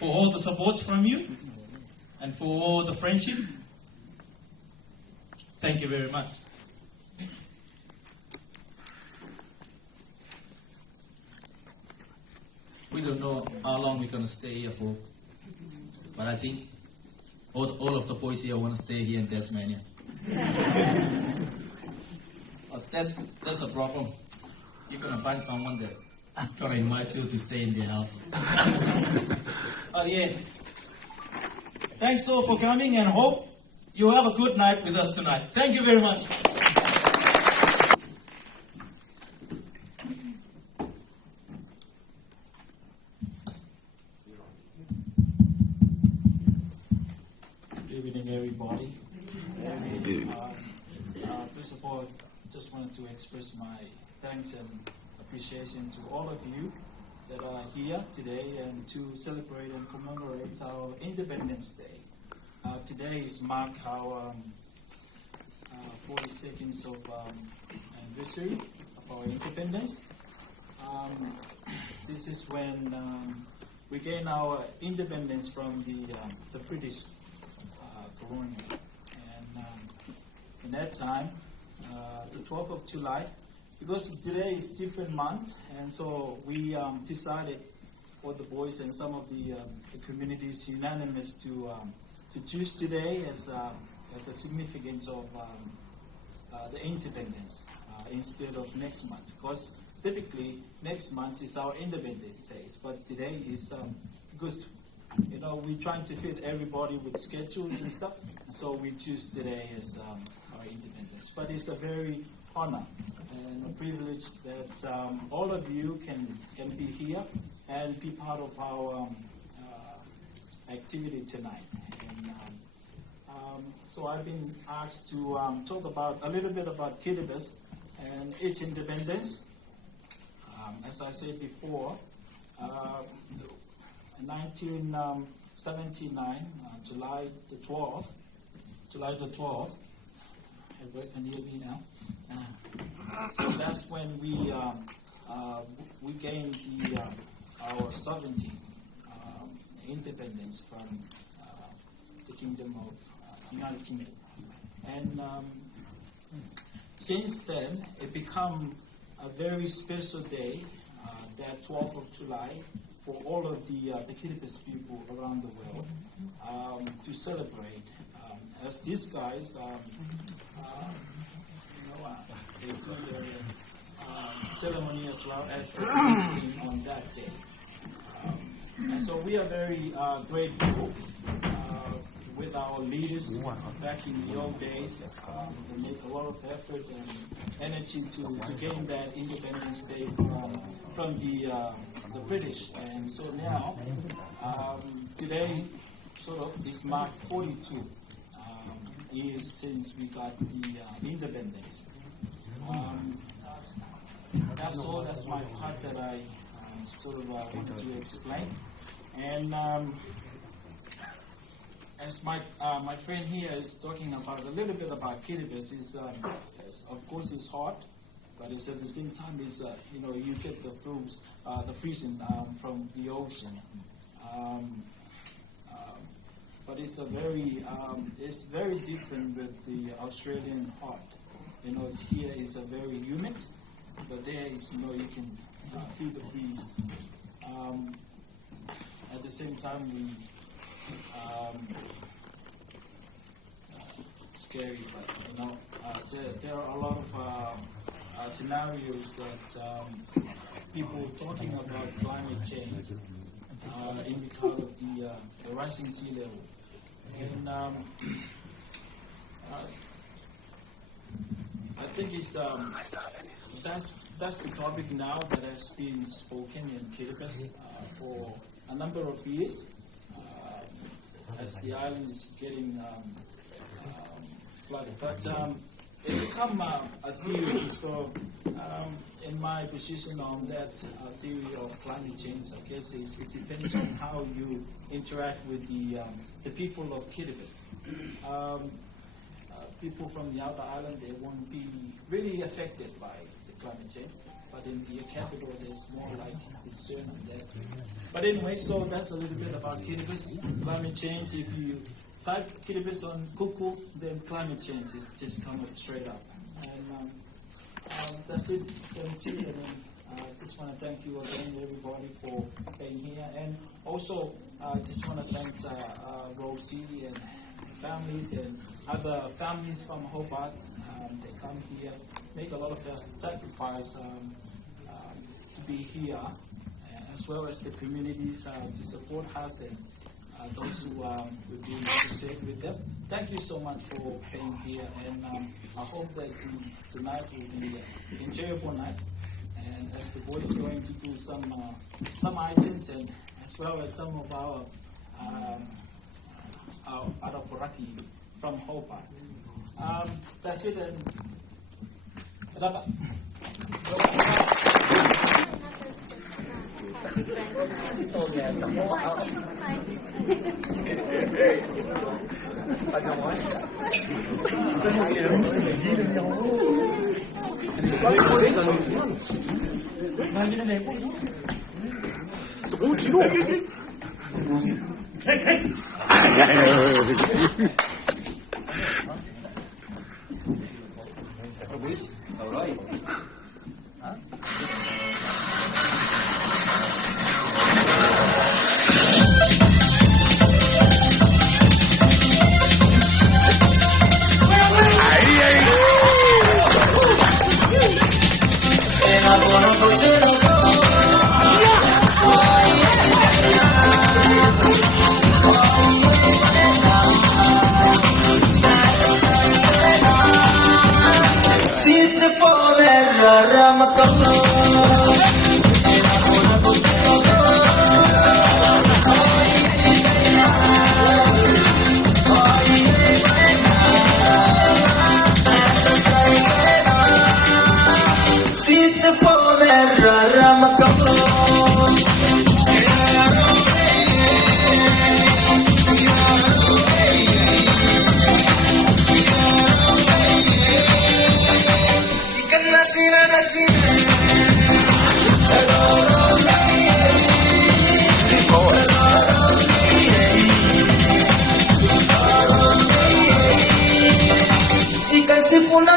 for all the support from you and for all the friendship. Thank you very much. We don't know how long we're going to stay here for, but I think all of the boys here want to stay here in Tasmania. But that's a problem. You're going to find someone that going to invite you to stay in their house. Oh yeah. Thanks all for coming and hope you have a good night with us tonight. Thank you very much. Good evening, everybody. First of all, just wanted to express my thanks and appreciation to all of you that are here today and to celebrate and commemorate our Independence Day. Today is mark our 42nd of anniversary of our independence. This is when we gained our independence from the British colonial. And in that time, the 12th of July, because today is different month, and so we decided for the boys and some of the communities unanimous to choose today as a significance of the independence instead of next month. Because typically next month is our Independence Day, but today is because we're trying to fit everybody with schedules and stuff, so we choose today as our independence. But it's a very honor and a privilege that all of you can be here and be part of our activity tonight. And so I've been asked to talk about a little bit about Kiribati and its independence. As I said before, in 1979, July the 12th, everybody can hear me now? So that's when we gained our sovereignty, independence from the Kingdom of United Kingdom. And since then, it become a very special day, that 12th of July, for all of the Kiribati people around the world to celebrate. As these guys, they do their ceremony as well as celebrating on that day. And so we are very grateful with our leaders back in the old days. They made a lot of effort and energy to gain that Independence Day from the British. And so now, today, sort of, is marked 42 years since we got the independence. That's all. That's my part that I sort of wanted to explain. And as my friend here is talking about a little bit about Kiribati, is of course it's hot, but it's at the same time is you get the freezing from the ocean. But it's very different with the Australian hot. Here is a very humid, but there is you can feel the freeze. At the same time, scary, but so there are a lot of scenarios that people talking about climate change in because of the rising sea level. And I think it's that's the topic now that has been spoken in Kiribati for a number of years, as the island is getting flooded. But it become a theory. So in my position on that theory of climate change, I guess it depends on how you interact with the people of Kiribati. People from the outer island, they won't be really affected by the climate change. but in the capital there's more like concern on that. But anyway, so that's a little bit about Kiribati. Climate change, if you type Kiribati on Google, then climate change is just coming straight up. And that's it. Can see it. And I just want to thank you again, everybody, for being here. And also, I just want to thank Rosie and families and other families from Hobart. They come here, make a lot of sacrifice to be here, as well as the communities to support us and those who will be associated with them. Thank you so much for being here, and I hope that tonight will be an enjoyable night. And as the boys are going to do some items, and as well as some of our Araporaki from Hobart. That's it. And Rapa. Sipuna